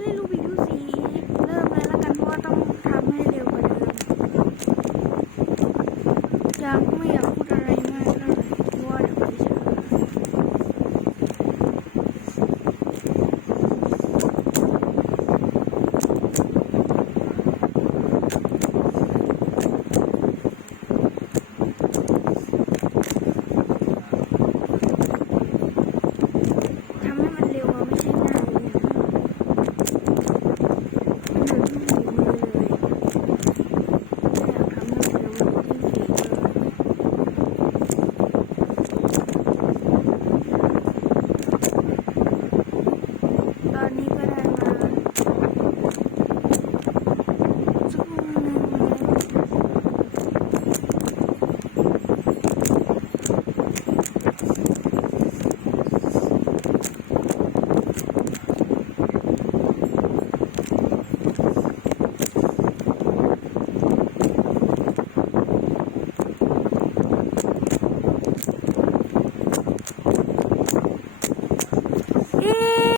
Dale, Lubi.